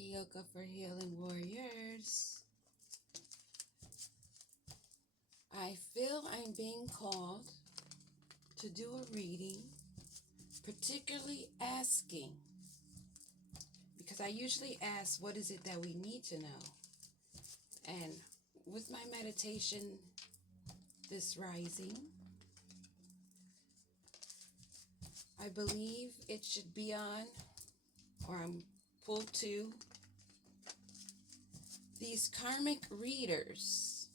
Yoga for Healing Warriors. I feel I'm being called to do a reading, particularly asking, because I usually ask, what is it that we need to know? And with my meditation this rising, I believe it should be on, or I'm pulled to, these karmic readers.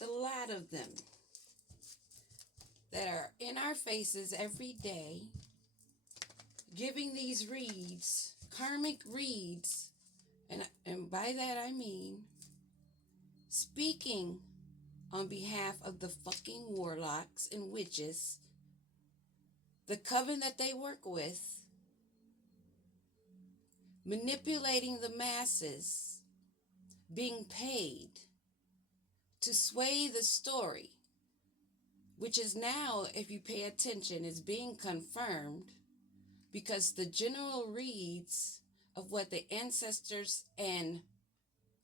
A lot of them that are in our faces every day, giving these reads, karmic reads, and by that I mean speaking on behalf of the fucking warlocks and witches, the coven that they work with, manipulating the masses, being paid to sway the story, which is now, if you pay attention, is being confirmed because the general reads of what the ancestors and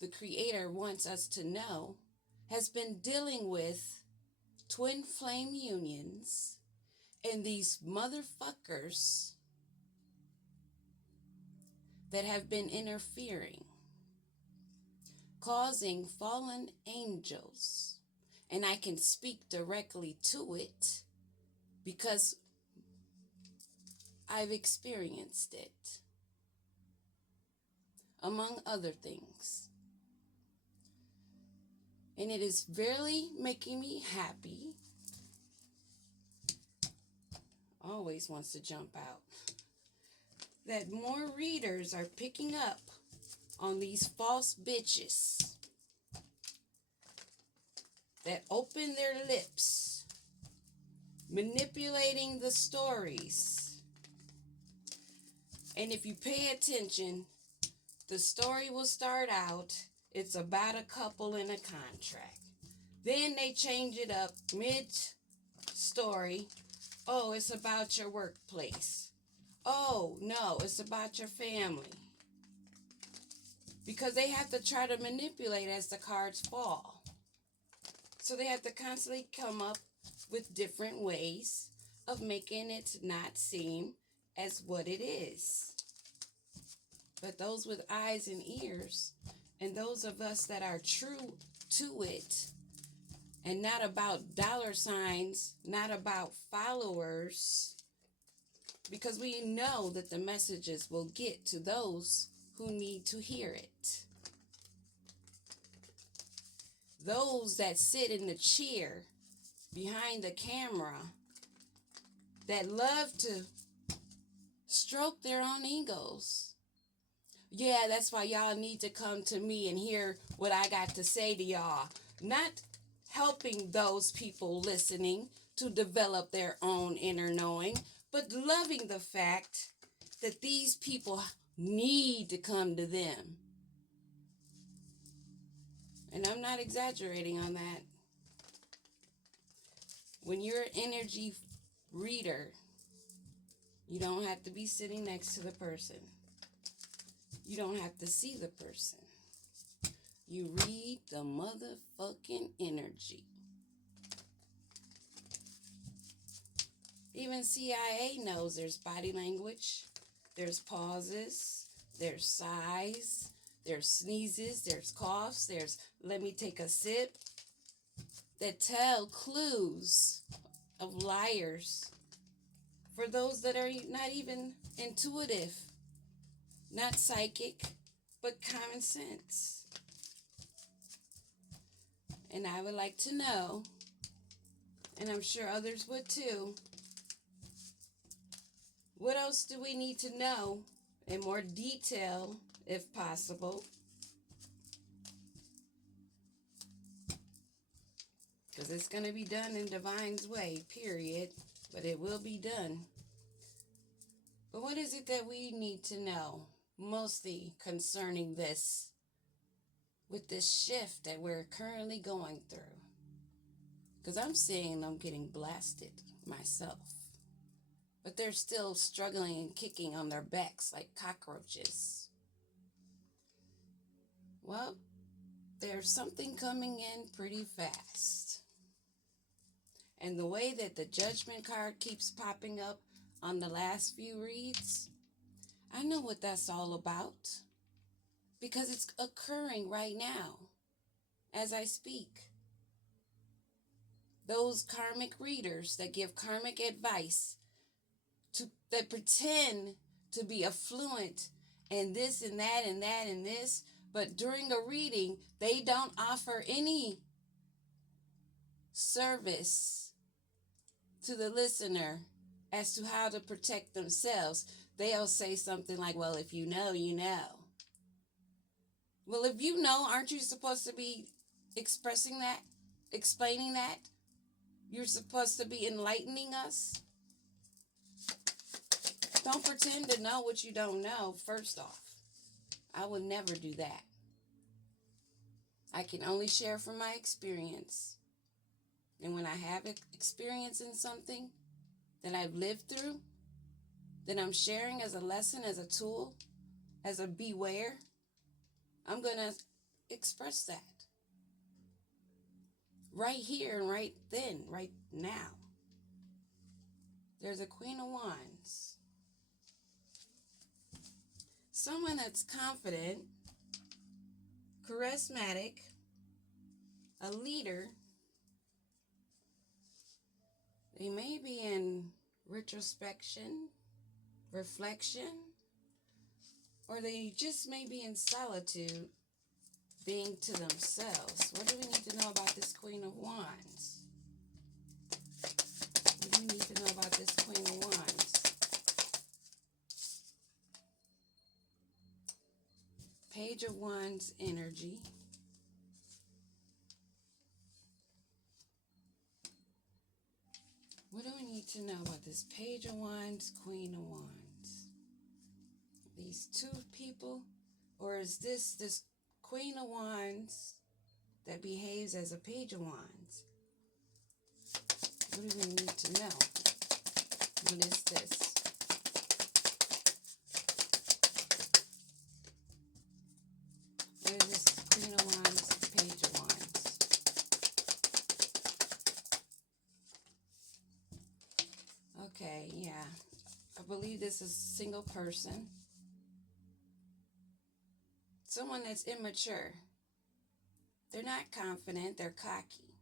the Creator wants us to know has been dealing with twin flame unions and these motherfuckers that have been interfering, causing fallen angels. And I can speak directly to it because I've experienced it, among other things. And it is really making me happy. Always wants to jump out. That more readers are picking up on these false bitches that open their lips, manipulating the stories. And if you pay attention, the story will start out, it's about a couple in a contract. Then they change it up mid-story. Oh, it's about your workplace. Oh, no, it's about your family. Because they have to try to manipulate as the cards fall. So they have to constantly come up with different ways of making it not seem as what it is. But those with eyes and ears, and those of us that are true to it, and not about dollar signs, not about followers, because we know that the messages will get to those who need to hear it. Those that sit in the chair behind the camera that love to stroke their own egos. Yeah, that's why y'all need to come to me and hear what I got to say to y'all. Not helping those people listening to develop their own inner knowing, but loving the fact that these people need to come to them. And I'm not exaggerating on that. When you're an energy reader, you don't have to be sitting next to the person. You don't have to see the person. You read the motherfucking energy. Even CIA knows there's body language, there's pauses, there's sighs, there's sneezes, there's coughs, there's let me take a sip, that tell clues of liars for those that are not even intuitive, not psychic, but common sense. And I would like to know, and I'm sure others would too, what else do we need to know in more detail, if possible? Because it's going to be done in Divine's way, period. But it will be done. But what is it that we need to know, mostly concerning this, with this shift that we're currently going through? Because I'm seeing I'm getting blasted myself. but they're still struggling and kicking on their backs like cockroaches. Well, there's something coming in pretty fast. And the way that the Judgment card keeps popping up on the last few reads, I know what that's all about. Because it's occurring right now as I speak. Those karmic readers that give karmic advice, that pretend to be affluent and this and that and that and this, but during a reading, they don't offer any service to the listener as to how to protect themselves. They'll say something like, well, if you know, you know. Well, if you know, aren't you supposed to be expressing that, explaining that? You're supposed to be enlightening us. Don't pretend to know what you don't know, first off. I would never do that. I can only share from my experience. And when I have experience in something that I've lived through, that I'm sharing as a lesson, as a tool, as a beware, I'm going to express that. Right here and right then, right now. There's a Queen of Wands. Someone that's confident, charismatic, a leader. They may be in retrospection, reflection, or they just may be in solitude, being to themselves. What do we need to know about this Queen of Wands? What do we need to know about this Queen of Wands? Page of Wands energy. What do we need to know about this Page of Wands, Queen of Wands? These two people? Or is this Queen of Wands that behaves as a Page of Wands? What do we need to know? What is this? What is this Queen of Wands, Page of Wands? Okay, yeah. I believe this is a single person. Someone that's immature. They're not confident, they're cocky.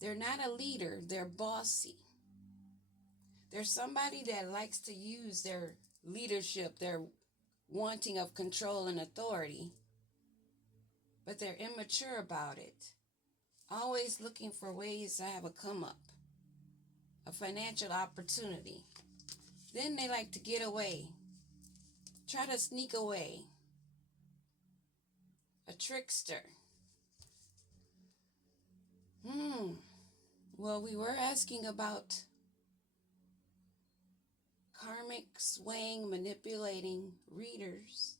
They're not a leader, they're bossy. They're somebody that likes to use their leadership, their wanting of control and authority, but they're immature about it. Always looking for ways to have a come up, a financial opportunity. Then they like to get away, try to sneak away. A trickster. Well, we were asking about karmic, swaying, manipulating readers.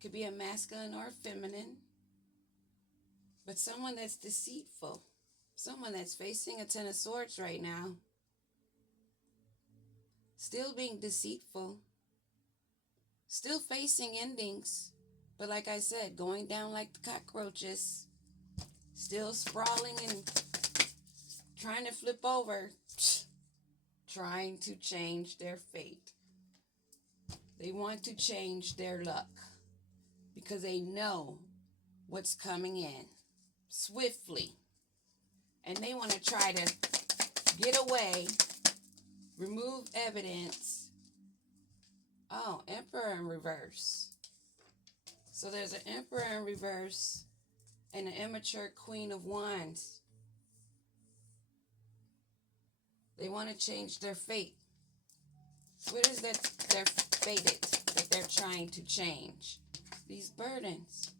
Could be a masculine or a feminine. But someone that's deceitful. Someone that's facing a Ten of Swords right now. Still being deceitful. Still facing endings. But like I said, going down like the cockroaches. Still sprawling and trying to flip over. Trying to change their fate. They want to change their luck. Because they know what's coming in. Swiftly. And they want to try to get away. Remove evidence. Oh, Emperor in reverse. So there's an Emperor in reverse and an immature Queen of Wands. They want to change their fate. What is that they're fated, that they're trying to change? These burdens.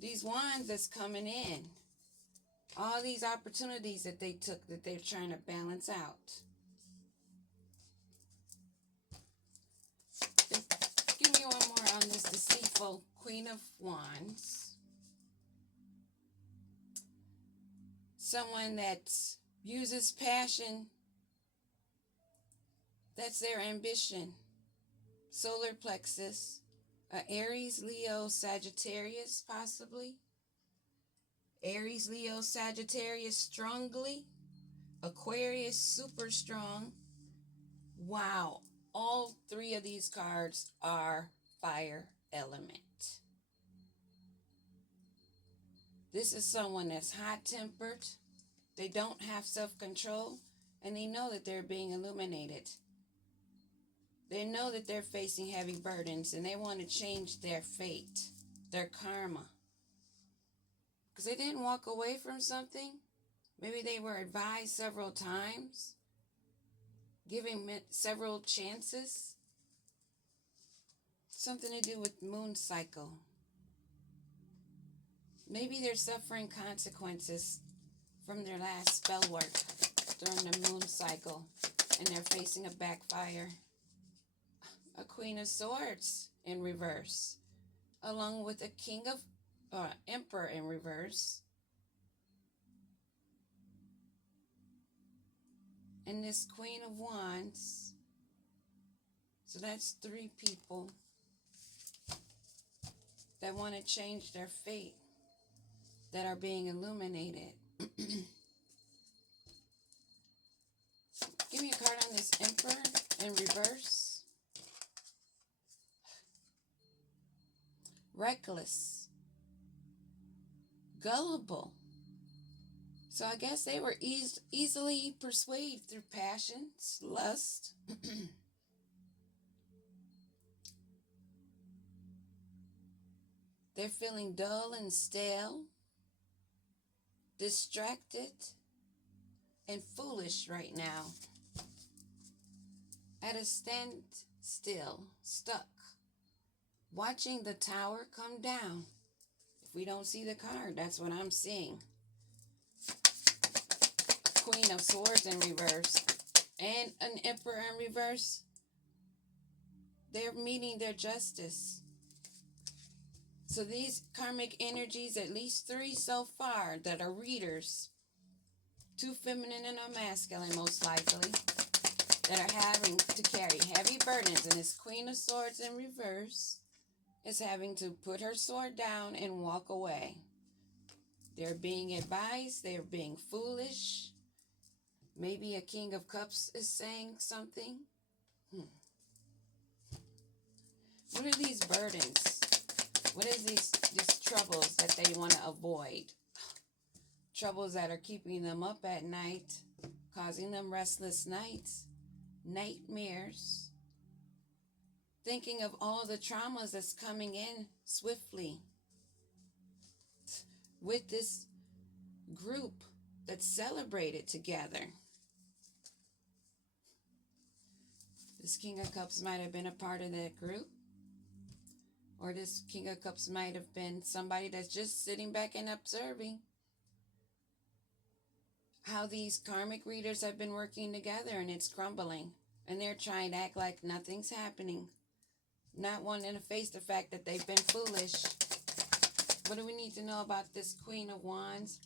These wands that's coming in. All these opportunities that they took that they're trying to balance out. Give me one more on this deceitful Queen of Wands. Someone that's uses passion. That's their ambition. Solar plexus, Aries, Leo, Sagittarius, possibly. Aries, Leo, Sagittarius, strongly. Aquarius, super strong. Wow, all three of these cards are fire element. This is someone that's hot-tempered. They don't have self-control, and they know that they're being illuminated. They know that they're facing heavy burdens, and they want to change their fate, their karma. Because they didn't walk away from something. Maybe they were advised several times, given several chances. Something to do with moon cycle. Maybe they're suffering consequences from their last spell work during the moon cycle, and they're facing a backfire. A Queen of Swords in reverse, along with a King of Emperor in reverse. And this Queen of Wands. So that's three people that want to change their fate, that are being illuminated. Give me a card on this Emperor in reverse. Reckless. Gullible. So I guess they were easily persuaded through passions, lust. They're feeling dull and stale, distracted, and foolish right now. At a standstill, stuck, watching the tower come down. If we don't see the card, that's what I'm seeing. Queen of Swords in reverse and an Emperor in reverse. They're meeting their justice. So these karmic energies, at least three so far that are readers, two feminine and a masculine most likely, that are having to carry heavy burdens. And this Queen of Swords in reverse is having to put her sword down and walk away. They're being advised, they're being foolish. Maybe a King of Cups is saying something. What are these burdens? What is these troubles that they want to avoid? Troubles that are keeping them up at night, causing them restless nights, nightmares, thinking of all the traumas that's coming in swiftly with this group that's celebrated together. This King of Cups might have been a part of that group. Or this King of Cups might have been somebody that's just sitting back and observing how these karmic readers have been working together, and it's crumbling. And they're trying to act like nothing's happening. Not wanting to face the fact that they've been foolish. What do we need to know about this Queen of Wands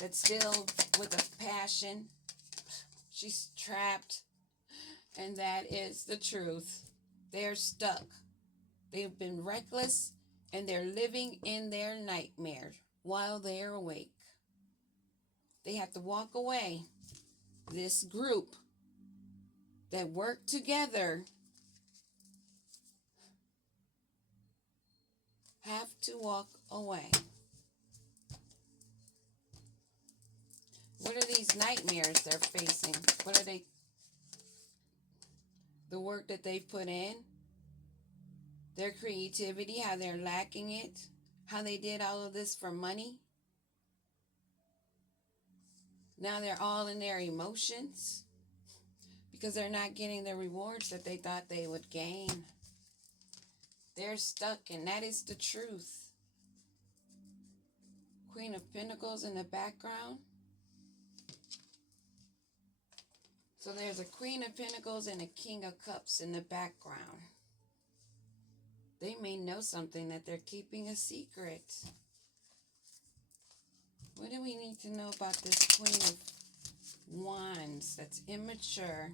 that's still with a passion? She's trapped. And that is the truth. They're stuck. They've been reckless, and they're living in their nightmare while they're awake. They have to walk away. This group that work together have to walk away. What are these nightmares they're facing? What are they? The work that they've put in? Their creativity, how they're lacking it, how they did all of this for money. Now they're all in their emotions because they're not getting the rewards that they thought they would gain. They're stuck, and that is the truth. Queen of Pentacles in the background. So there's a Queen of Pentacles and a King of Cups in the background. They may know something that they're keeping a secret. What do we need to know about this Queen of Wands. That's immature.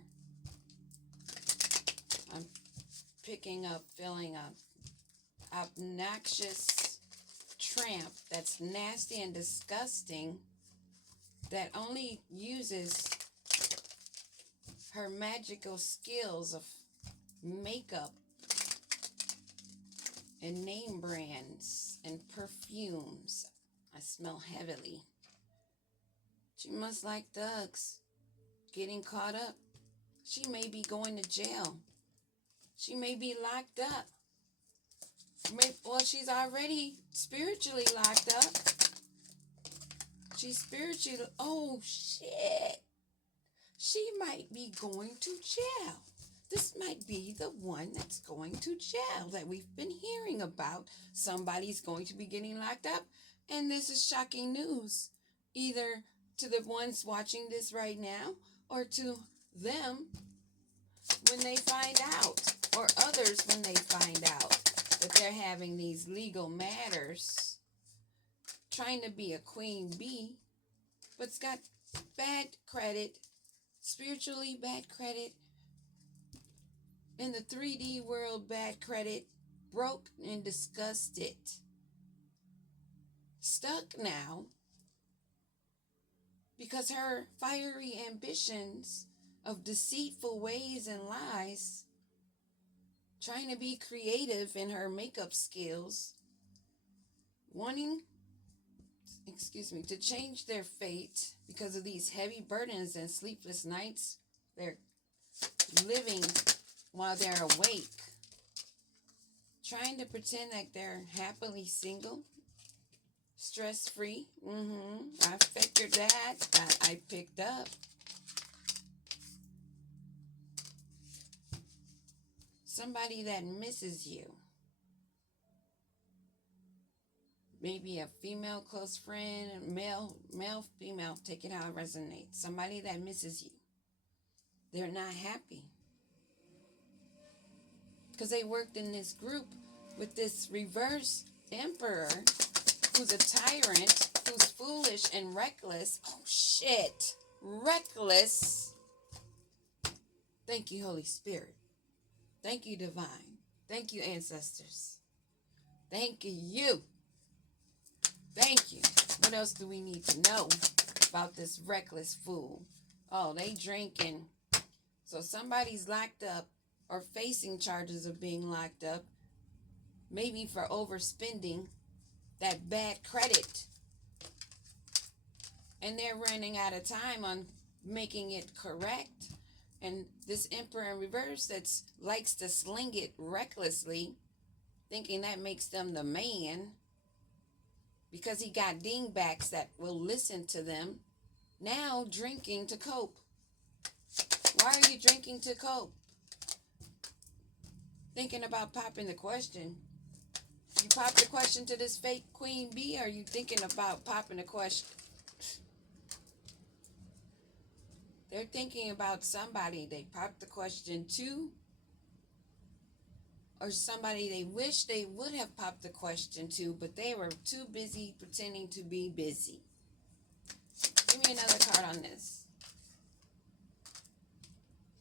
I'm picking up, filling up. Obnoxious tramp. That's nasty and disgusting. That only uses her magical skills of makeup and name brands and perfumes. I smell heavily. She must like thugs. Getting caught up. She may be going to jail. She may be locked up. Well, she's already spiritually locked up. She's spiritually... Oh, shit. She might be going to jail. This might be the one that's going to jail that we've been hearing about. Somebody's going to be getting locked up. And this is shocking news. Either to the ones watching this right now or to them when they find out. Or others when they find out that they're having these legal matters. Trying to be a queen bee. But it's got bad credit. Spiritually bad credit. In the 3D world, bad credit. Broke and disgusted. Stuck now. Because her fiery ambitions of deceitful ways and lies. Trying to be creative in her makeup skills. Wanting, to change their fate because of these heavy burdens and sleepless nights they're living while they're awake. Trying to pretend like they're happily single, stress-free. I figured that. I picked up. Somebody that misses you. Maybe a female close friend, male, female, take it how it resonates. Somebody that misses you. They're not happy. Because they worked in this group with this reverse emperor who's a tyrant, who's foolish and reckless. Oh, shit. Reckless. Thank you, Holy Spirit. Thank you, Divine. Thank you, ancestors. Thank you. Thank you. What else do we need to know about this reckless fool? Oh, they drinking. So somebody's locked up or facing charges of being locked up. Maybe for overspending that bad credit. And they're running out of time on making it correct. And this emperor in reverse that likes to sling it recklessly, thinking that makes them the man. Because he got dingbacks that will listen to them. Now drinking to cope. Why are you drinking to cope? Thinking about popping the question. You pop the question to this fake queen bee, or are you thinking about popping the question? They're thinking about somebody they popped the question to, or somebody they wish they would have popped the question to, but they were too busy pretending to be busy. Give me another card on this.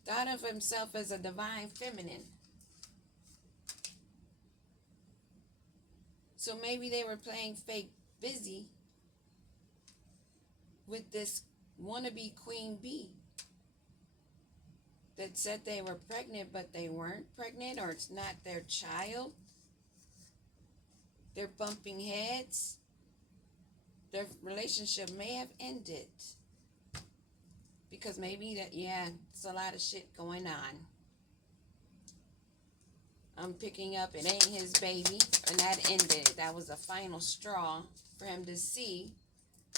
Thought of himself as a divine feminine. So maybe they were playing fake busy with this wannabe queen bee that said they were pregnant, but they weren't pregnant, or it's not their child. They're bumping heads. Their relationship may have ended. Because maybe it's a lot of shit going on. I'm picking up, it ain't his baby, and that ended. That was a final straw for him to see,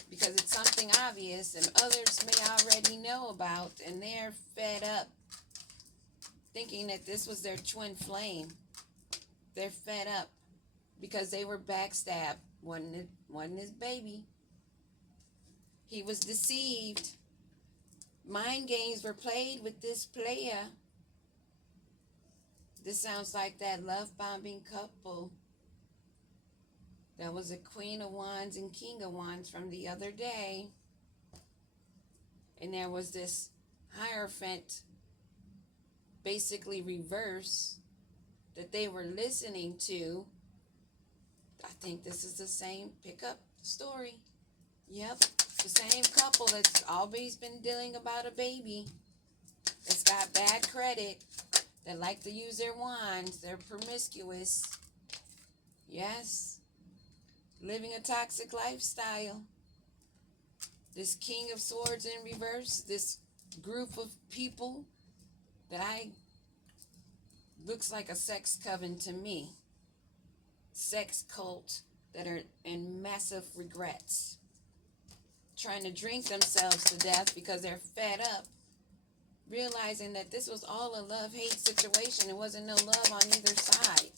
because it's something obvious and others may already know about, and they're fed up, thinking that this was their twin flame. They're fed up because they were backstabbed. Wasn't his baby. He was deceived. Mind games were played with this player. This sounds like that love-bombing couple. That was a Queen of Wands and King of Wands from the other day. And there was this Hierophant, basically reverse, that they were listening to. I think this is the same pickup story. Yep, the same couple that's always been dealing about a baby, that's got bad credit, that like to use their wands, they're promiscuous. Yes, living a toxic lifestyle. This King of Swords in reverse, this group of people that looks like a sex coven to me. Sex cult that are in massive regrets. Trying to drink themselves to death because they're fed up. Realizing that this was all a love-hate situation. It wasn't no love on either side.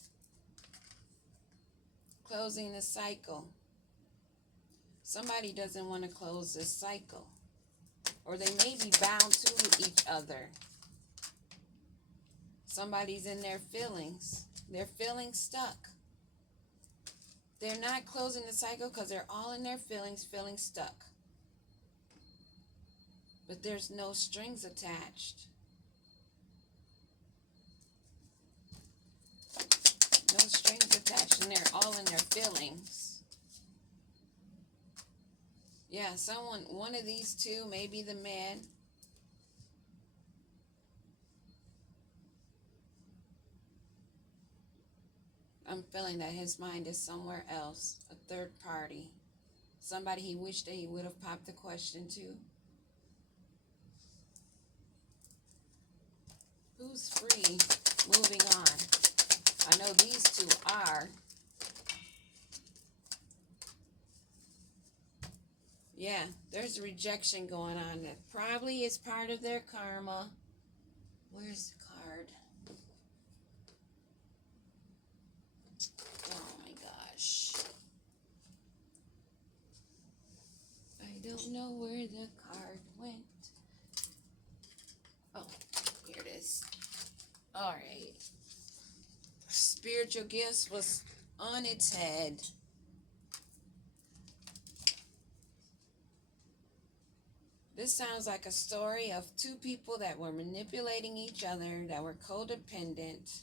Closing the cycle. Somebody doesn't want to close this cycle. Or they may be bound to each other. Somebody's in their feelings. They're feeling stuck. They're not closing the cycle because they're all in their feelings, feeling stuck. But there's no strings attached. No strings attached, and they're all in their feelings. Yeah, one of these two, maybe the man. I'm feeling that his mind is somewhere else, a third party. Somebody he wished that he would have popped the question to. Who's free? Moving on. I know these two are. Yeah, there's a rejection going on that probably is part of their karma. Where's the card? Oh my gosh. I don't know where the card went. Oh, here it is. All right. Spiritual gifts was on its head. This sounds like a story of two people that were manipulating each other, that were codependent,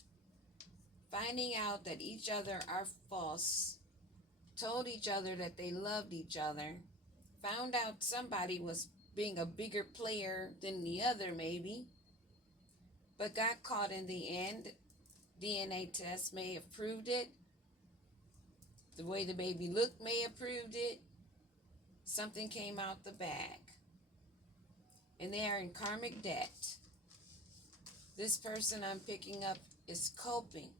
finding out that each other are false, told each other that they loved each other, found out somebody was being a bigger player than the other maybe, but got caught in the end. DNA test may have proved it. The way the baby looked may have proved it. Something came out the bag. And they are in karmic debt. This person I'm picking up is coping,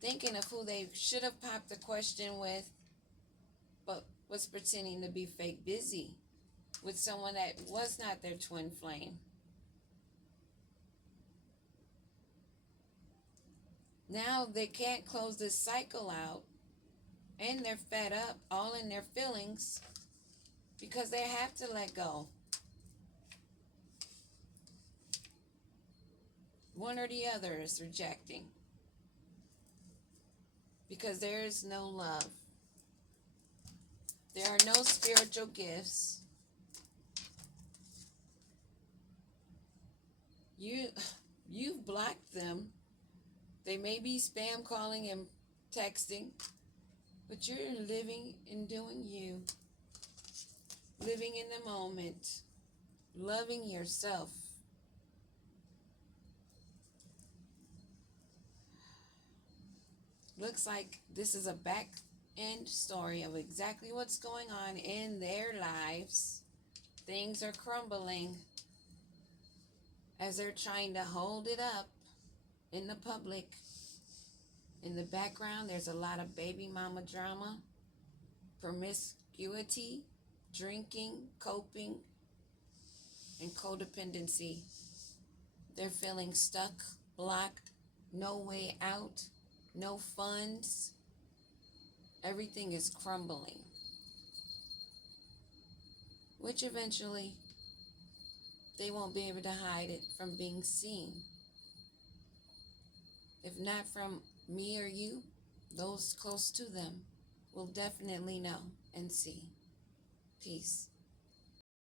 thinking of who they should have popped the question with, but was pretending to be fake busy with someone that was not their twin flame. Now they can't close this cycle out, and they're fed up, all in their feelings, because they have to let go. One or the other is rejecting, because there is no love. There are no spiritual gifts. You've blocked them. They may be spam calling and texting, but you're living and doing you. Living in the moment. Loving yourself. Looks like this is a back end story of exactly what's going on in their lives. Things are crumbling as they're trying to hold it up in the public. In the background, there's a lot of baby mama drama, promiscuity, drinking, coping, and codependency. They're feeling stuck, blocked, no way out, no funds. Everything is crumbling, which eventually they won't be able to hide it from being seen. If not from me or you, those close to them will definitely know and see. Peace.